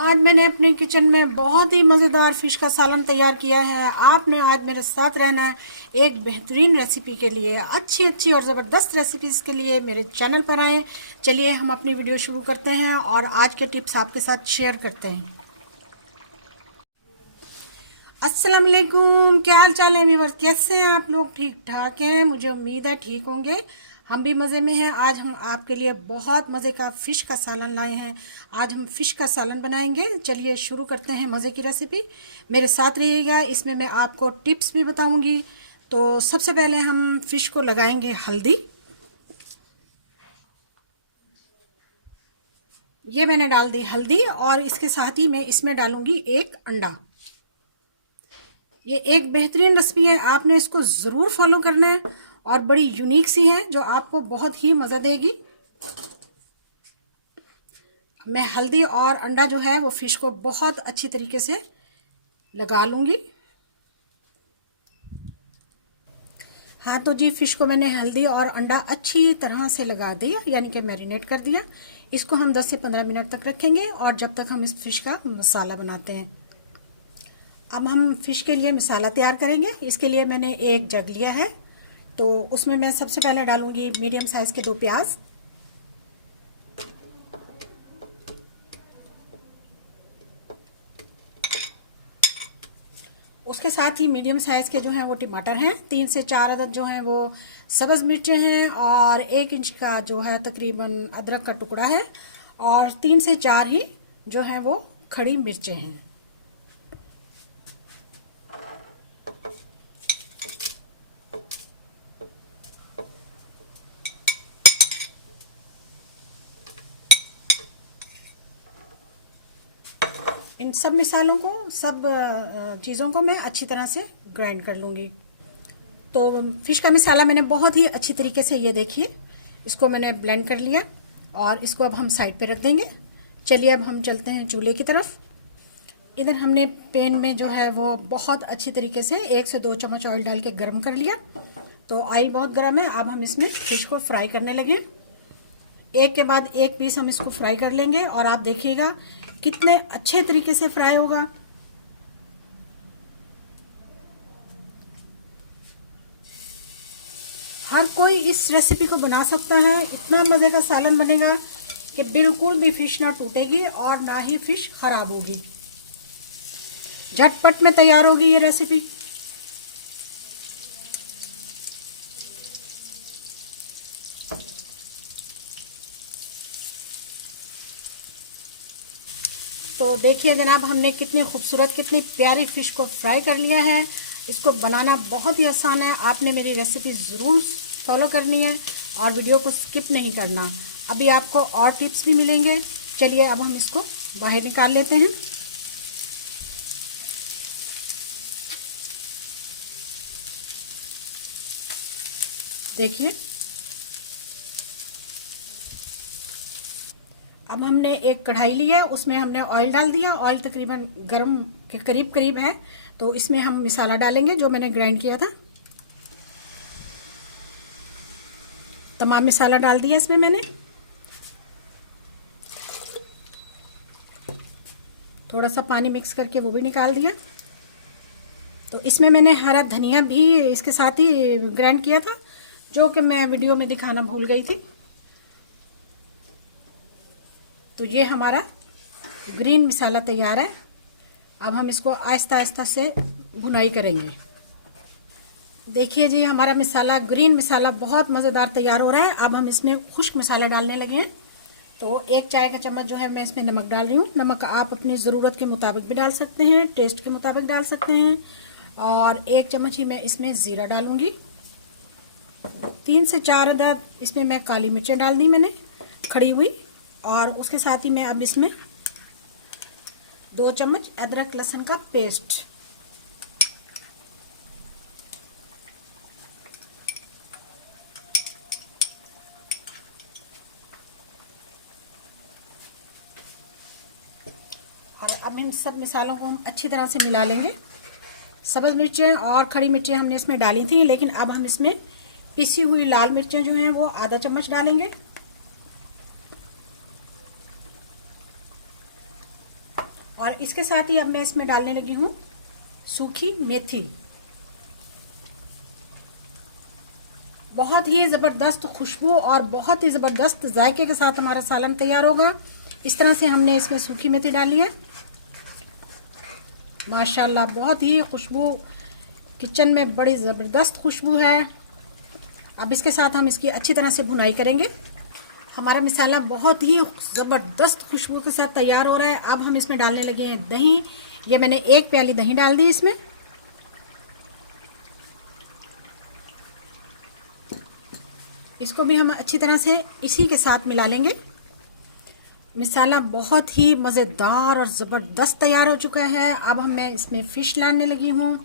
आज मैंने अपने किचन में बहुत ही मज़ेदार फ़िश का सालन तैयार किया है। आपने आज मेरे साथ रहना है एक बेहतरीन रेसिपी के लिए। अच्छी अच्छी और ज़बरदस्त रेसिपीज़ के लिए मेरे चैनल पर आएँ। चलिए हम अपनी वीडियो शुरू करते हैं और आज के टिप्स आपके साथ शेयर करते हैं। अस्सलाम वालेकुम, क्या हाल चाल है व्यूअर्स? कैसे हैं आप लोग? ठीक ठाक हैं? मुझे उम्मीद है ठीक होंगे। हम भी मज़े में हैं। आज हम आपके लिए बहुत मज़े का फ़िश का सालन लाए हैं। आज हम फ़िश का सालन बनाएंगे। चलिए शुरू करते हैं मज़े की रेसिपी। मेरे साथ रहिएगा, इसमें मैं आपको टिप्स भी बताऊंगी। तो सबसे पहले हम फ़िश को लगाएंगे हल्दी। ये मैंने डाल दी हल्दी और इसके साथ ही मैं इसमें डालूंगी एक अंडा। ये एक बेहतरीन रेसिपी है, आपने इसको ज़रूर फॉलो करना है और बड़ी यूनिक सी है जो आपको बहुत ही मज़ा देगी। मैं हल्दी और अंडा जो है वो फिश को बहुत अच्छी तरीके से लगा लूँगी। हाँ तो जी, फिश को मैंने हल्दी और अंडा अच्छी तरह से लगा दिया, यानी कि मैरिनेट कर दिया। इसको हम 10 से 15 मिनट तक रखेंगे और जब तक हम इस फिश का मसाला बनाते हैं। अब हम फिश के लिए मसाला तैयार करेंगे। इसके लिए मैंने एक जग लिया है, तो उसमें मैं सबसे पहले डालूंगी मीडियम साइज के 2 प्याज। उसके साथ ही मीडियम साइज के जो हैं वो टमाटर हैं। 3 से 4 अदद जो हैं वो सब्ज़ मिर्चें हैं और 1 इंच का जो है तकरीबन अदरक का टुकड़ा है और 3 से 4 ही जो हैं वो खड़ी मिर्चें हैं। इन सब मिसालों को, सब चीज़ों को मैं अच्छी तरह से ग्राइंड कर लूँगी। तो फिश का मसाला मैंने बहुत ही अच्छी तरीके से, ये देखिए, इसको मैंने ब्लेंड कर लिया और इसको अब हम साइड पे रख देंगे। चलिए अब हम चलते हैं चूल्हे की तरफ। इधर हमने पैन में जो है वो बहुत अच्छी तरीके से 1 से 2 चम्मच ऑयल डाल के गर्म कर लिया। तो ऑयल बहुत गर्म है। अब हम इसमें फिश को फ्राई करने लगे। एक के बाद एक पीस हम इसको फ्राई कर लेंगे और आप देखिएगा कितने अच्छे तरीके से फ्राई होगा। हर कोई इस रेसिपी को बना सकता है। इतना मज़े का सालन बनेगा कि बिल्कुल भी फिश ना टूटेगी और ना ही फिश खराब होगी। झटपट में तैयार होगी ये रेसिपी। तो देखिए जनाब, हमने कितनी खूबसूरत, कितनी प्यारी फ़िश को फ्राई कर लिया है। इसको बनाना बहुत ही आसान है। आपने मेरी रेसिपी ज़रूर फॉलो करनी है और वीडियो को स्किप नहीं करना। अभी आपको और टिप्स भी मिलेंगे। चलिए अब हम इसको बाहर निकाल लेते हैं। देखिए अब हमने एक कढ़ाई ली है, उसमें हमने ऑयल डाल दिया। ऑयल तकरीबन गर्म के करीब करीब है, तो इसमें हम मसाला डालेंगे जो मैंने ग्राइंड किया था। तमाम मसाला डाल दिया इसमें मैंने। थोड़ा सा पानी मिक्स करके वो भी निकाल दिया। तो इसमें मैंने हरा धनिया भी इसके साथ ही ग्राइंड किया था, जो कि मैं वीडियो में दिखाना भूल गई थी। तो ये हमारा ग्रीन मसाला तैयार है। अब हम इसको आहिस्ता आहिस्ता से भुनाई करेंगे। देखिए जी, हमारा मसाला, ग्रीन मसाला बहुत मज़ेदार तैयार हो रहा है। अब हम इसमें खुश्क मसाला डालने लगे हैं। तो 1 चाय का चम्मच जो है मैं इसमें नमक डाल रही हूँ। नमक आप अपनी ज़रूरत के मुताबिक भी डाल सकते हैं, टेस्ट के मुताबिक डाल सकते हैं। और 1 चम्मच ही मैं इसमें ज़ीरा डालूँगी। 3 से 4 अदद इसमें मैं काली मिर्चें डाल दी मैंने, खड़ी हुई। और उसके साथ ही मैं अब इसमें 2 चम्मच अदरक लहसुन का पेस्ट, और अब इन सब मसालों को हम अच्छी तरह से मिला लेंगे। सब्ज़ मिर्चें और खड़ी मिर्चें हमने इसमें डाली थी, लेकिन अब हम इसमें पिसी हुई लाल मिर्चें जो हैं वो आधा चम्मच डालेंगे। और इसके साथ ही अब मैं इसमें डालने लगी हूँ सूखी मेथी। बहुत ही ज़बरदस्त खुशबू और बहुत ही ज़बरदस्त जायके के साथ हमारा सालन तैयार होगा। इस तरह से हमने इसमें सूखी मेथी डाली है। माशाल्लाह बहुत ही खुशबू, किचन में बड़ी ज़बरदस्त खुशबू है। अब इसके साथ हम इसकी अच्छी तरह से भुनाई करेंगे। हमारा मसाला बहुत ही ज़बरदस्त खुशबू के साथ तैयार हो रहा है। अब हम इसमें डालने लगे हैं दही। ये मैंने 1 प्याली दही डाल दी इसमें। इसको भी हम अच्छी तरह से इसी के साथ मिला लेंगे। मसाला बहुत ही मज़ेदार और ज़बरदस्त तैयार हो चुका है। अब मैं इसमें फ़िश डालने लगी हूँ।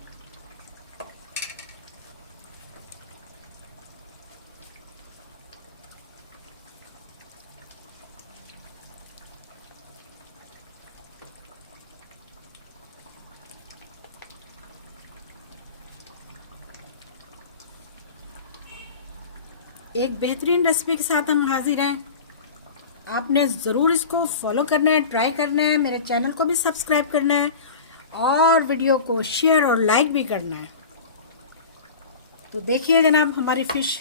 एक बेहतरीन रेसिपी के साथ हम हाजिर हैं। आपने ज़रूर इसको फॉलो करना है, ट्राई करना है, मेरे चैनल को भी सब्सक्राइब करना है और वीडियो को शेयर और लाइक भी करना है। तो देखिए जनाब, हमारी फ़िश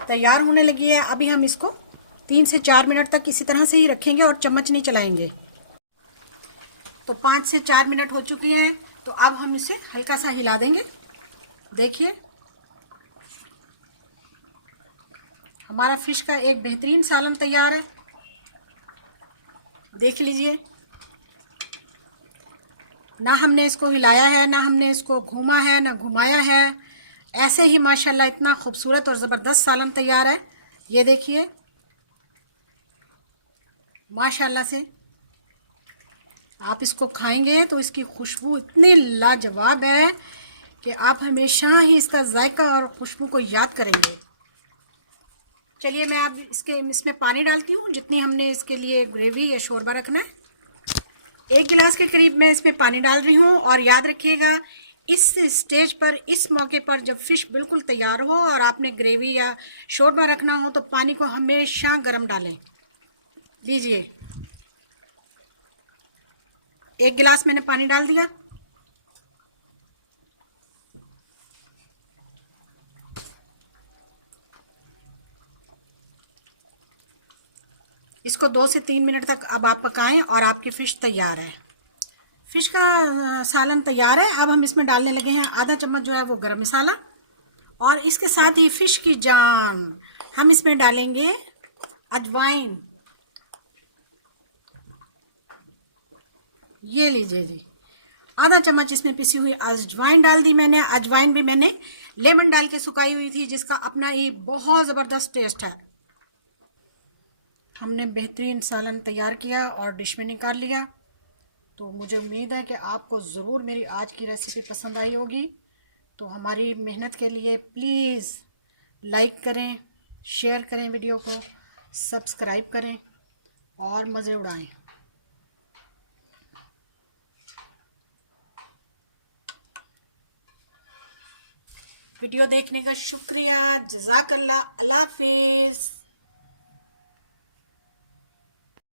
तैयार होने लगी है। अभी हम इसको 3 से 4 मिनट तक इसी तरह से ही रखेंगे और चम्मच नहीं चलाएंगे। तो 5 से 4 मिनट हो चुकी हैं। तो अब हम इसे हल्का सा हिला देंगे। देखिए हमारा फ़िश का एक बेहतरीन सालन तैयार है। देख लीजिए, ना हमने इसको हिलाया है, ना हमने इसको घूमा है, ना घुमाया है। ऐसे ही माशाल्लाह इतना खूबसूरत और ज़बरदस्त सालन तैयार है। ये देखिए माशाल्लाह से आप इसको खाएंगे तो इसकी खुशबू इतनी लाजवाब है कि आप हमेशा ही इसका जायका और खुशबू को याद करेंगे। चलिए मैं अब इसमें पानी डालती हूँ, जितनी हमने इसके लिए ग्रेवी या शोरबा रखना है। 1 गिलास के करीब मैं इसमें पानी डाल रही हूँ। और याद रखिएगा, इस स्टेज पर, इस मौके पर जब फ़िश बिल्कुल तैयार हो और आपने ग्रेवी या शोरबा रखना हो तो पानी को हमेशा गर्म डालें। लीजिए 1 गिलास मैंने पानी डाल दिया। इसको 2 से 3 मिनट तक अब आप पकाएं और आपकी फ़िश तैयार है। फ़िश का सालन तैयार है। अब हम इसमें डालने लगे हैं आधा चम्मच जो है वो गरम मसाला, और इसके साथ ही फ़िश की जान हम इसमें डालेंगे अजवाइन। ये लीजिए जी, आधा चम्मच इसमें पिसी हुई अजवाइन डाल दी मैंने। अजवाइन भी मैंने लेमन डाल के सुखाई हुई थी, जिसका अपना ही बहुत ज़बरदस्त टेस्ट है। हमने बेहतरीन सालन तैयार किया और डिश में निकाल लिया। तो मुझे उम्मीद है कि आपको ज़रूर मेरी आज की रेसिपी पसंद आई होगी। तो हमारी मेहनत के लिए प्लीज़ लाइक करें, शेयर करें, वीडियो को सब्सक्राइब करें और मज़े उड़ाएं। वीडियो देखने का शुक्रिया। जज़ाकल्लाह। अल्लाह हाफ़िज़।